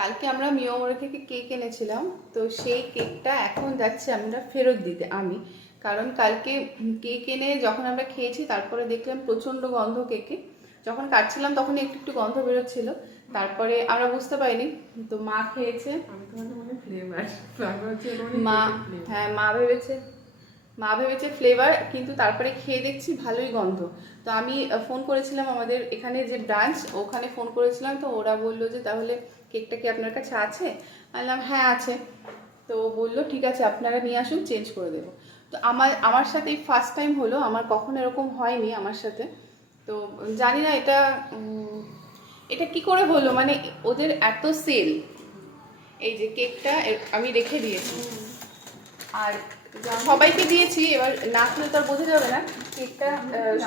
কালকে আমরা মিয়ামোড় থেকে কেক এনেছিলাম, তো সেই কেকটা এখন যাচ্ছি আমরা ফেরত দিতে। কারণ কালকে কেক এনে যখন আমরা খেয়েছি তারপরে দেখলাম প্রচণ্ড গন্ধ কেকে। যখন কাটছিলাম তখন একটু একটু গন্ধ বেরোচ্ছিল, তারপরে আমরা বুঝতে পারিনি, তো মা খেয়েছে। মা ভেবেছে ফ্লেভার, কিন্তু তারপরে খেয়ে দেখছি ভালোই গন্ধ। তো আমি ফোন করেছিলাম আমাদের এখানে যে ব্রাঞ্চ, ওখানে ফোন করেছিলাম, তো ওরা বললো যে তাহলে কেকটা কি আপনার কাছে আছে? বললাম হ্যাঁ আছে। তো বললো ঠিক আছে আপনারা নিয়ে আসুন, চেঞ্জ করে দেবো। তো আমার সাথে এই ফার্স্ট টাইম হলো, আমার কখনো এরকম হয়নি আমার সাথে। তো জানি না এটা এটা কি করে হলো, মানে ওদের এত সেল। এই যে কেকটা আমি রেখে দিয়েছি, আর সবাইকে দিয়েছি, এবার না খেলে তো আর বোঝা যাবে না। কেকটা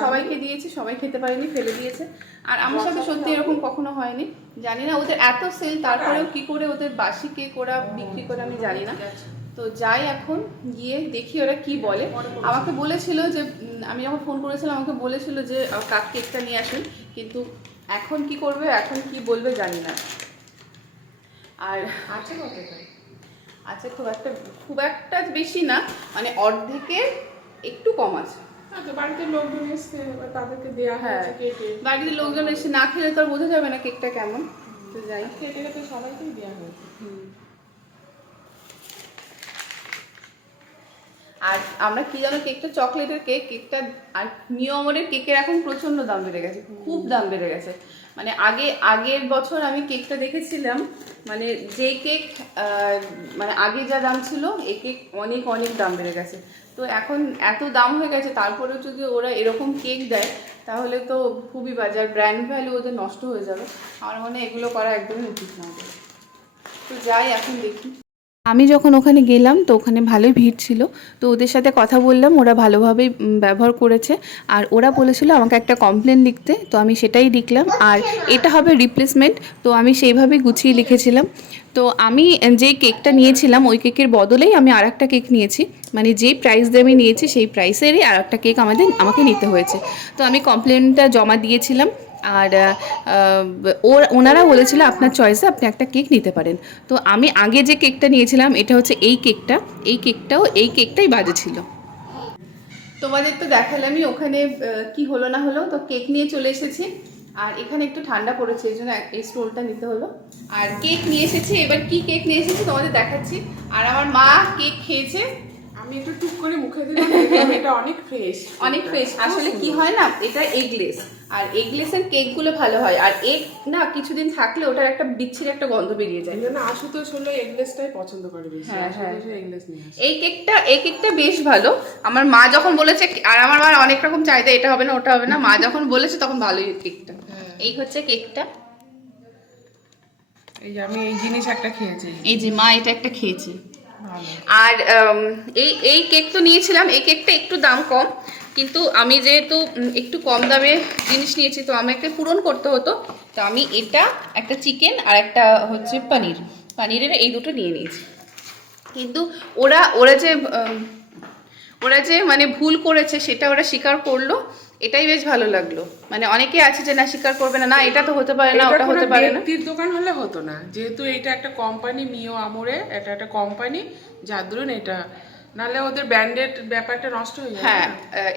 সবাইকে দিয়েছি, সবাই খেতে পারেনি, ফেলে দিয়েছে। আর আমার সাথে সত্যি এরকম কখনো হয়নি। জানি না ওদের এত সেল, তারপরেও কি করে ওদের বাসি কেক ওরা বিক্রি করে আমি জানি না। তো যাই এখন গিয়ে দেখি ওরা কি বলে। আমাকে বলেছিল যে আমি যখন ফোন করেছিলাম আমাকে বলেছিল যে কাপ কেকটা নিয়ে আসুন, কিন্তু এখন কি করবে, এখন কি বলবে জানি না। আর আচ্ছা খুব একটা বেশি না, মানে অর্ধেকের একটু কম আছে। বাড়িতে লোকজন এসছে, তাদেরকে দেওয়া হয়েছে কেটে। বাড়িতে লোকজন এসে না খেলে তো আর বোঝা যাবে না কেকটা কেমন। তো যাই, কেটে কেটে সবাইকেই দেওয়া হয়েছে। আর আমরা কি জানো, কেকটা চকলেটের কেকটা, আর মিয়ামরের কেকের এখন প্রচন্ড দাম বেড়ে গেছে, খুব দাম বেড়ে গেছে। মানে আগের বছর আমি কেকটা দেখেছিলাম, মানে যে কেক মানে আগে যা দাম ছিল, এই কেক অনেক অনেক দাম বেড়ে গেছে। তো এখন এত দাম হয়ে গেছে, তারপরেও যদি ওরা এরকম কেক দেয় তাহলে তো খুবই বাজে, আর ব্র্যান্ড ভ্যালু ওদের নষ্ট হয়ে যাবে। আমার মনে হয় এগুলো করা একদমই উচিত না ওদের। তো যাই এখন দেখি। আমি যখন ওখানে গেলাম তো ওখানে ভালোই ভিড় ছিল, তো ওদের সাথে কথা বললাম, ওরা ভালোভাবেই ব্যবহার করেছে। আর ওরা বলেছিল আমাকে একটা কমপ্লেন লিখতে, তো আমি সেটাই লিখলাম। আর এটা হবে রিপ্লেসমেন্ট, তো আমি সেইভাবেই গুছিয়ে লিখেছিলাম। তো আমি যে কেকটা নিয়েছিলাম ওই কেকের বদলেই আমি আর একটা কেক নিয়েছি, মানে যেই প্রাইস দিয়ে আমি নিয়েছি সেই প্রাইসেরই আর একটা কেক আমাকে নিতে হয়েছে। তো আমি কমপ্লেনটা জমা দিয়েছিলাম, আর ওনারা বলেছিল আপনার চয়েসে আপনি একটা কেক নিতে পারেন। তো আমি আগে যে কেকটা নিয়েছিলাম এটা হচ্ছে এই কেকটাই বাজে ছিল। তোমাদের তো দেখালামই ওখানে কি হলো না হলো। তো কেক নিয়ে চলে এসেছি, আর এখানে একটু ঠান্ডা পড়েছে এই জন্য এই স্টোলটা নিতে হলো। আর কেক নিয়ে এসেছি, এবার কি কেক নিয়ে এসেছি তোমাদের দেখাচ্ছি। আর আমার মা কেক খেয়েছে, আমি একটু টুক করে মুখে দিলাম, এটা অনেক ফ্রেশ, অনেক ফ্রেশ। আসলে কি হয় না, এটা এগলেস, আর এগলেসের কেকগুলো ভালো হয়। আর এগ না কিছুদিন থাকলে ওটার একটা বিচ্ছিরি একটা গন্ধ বেরিয়ে যায়। না আশুতোষ হলো এগলেসটাই পছন্দ করে বেশি। হ্যাঁ হ্যাঁ, এগলেস নিয়ে আসে। এই কেকটা বেশ ভালো। আমার মা যখন বলেছে, আর আমার মা অনেক রকম চাহিদা, এটা হবে না ওটা হবে না, মা যখন বলেছে তখন ভালোই কেকটা। এই হচ্ছে কেকটা। এই যে আমি এই জিনিস একটা খেয়েছি, এই যে মা এটা একটা খেয়েছে। আর এই কেক তো নিয়েছিলাম, এই কেকটা একটু দাম কম, কিন্তু আমি যেহেতু একটু কম দামে জিনিস নিয়েছি তো আমাকে পূরণ করতে হতো। তো আমি এটা একটা চিকেন আর একটা হচ্ছে পানিরের এই দুটো নিয়ে নিয়েছি। কিন্তু ওরা যে মানে ভুল করেছে সেটা ওরা স্বীকার করলো, এটাই বেশ ভালো লাগলো। মানে অনেকে আছে যে না স্বীকার করবে না, না এটা তো হতে পারে না, ওটা হতে পারে না। ব্যক্তির দোকান হলে হতো না, যেহেতু এটা একটা কোম্পানি, মিও আমোরে, এটা একটা কোম্পানি, যার দরুন এটা, নাহলে ওদের ব্র্যান্ডেড ব্যাপারটা নষ্ট হয়ে যায়। হ্যাঁ,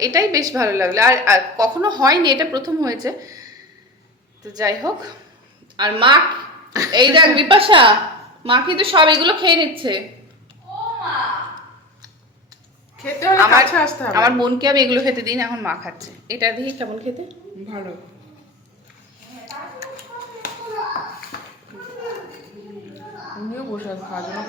এটাই বেশ ভালো লাগলো। আর কখনো হয়নি, এটা প্রথম হয়েছে। তো যাই হোক, আর মা এই দেখ বিপাশা, মা কিন্তু সব এগুলো খেয়ে নিচ্ছে। খেতে হলে কাছে আসতে হবে। আমার বোনকে আমি এগুলো খেতে দিই না, এখন মা খাচ্ছে। এটা দেখি কেমন খেতে। ভালো। উনিও বসে আছে খাওয়ার জন্য।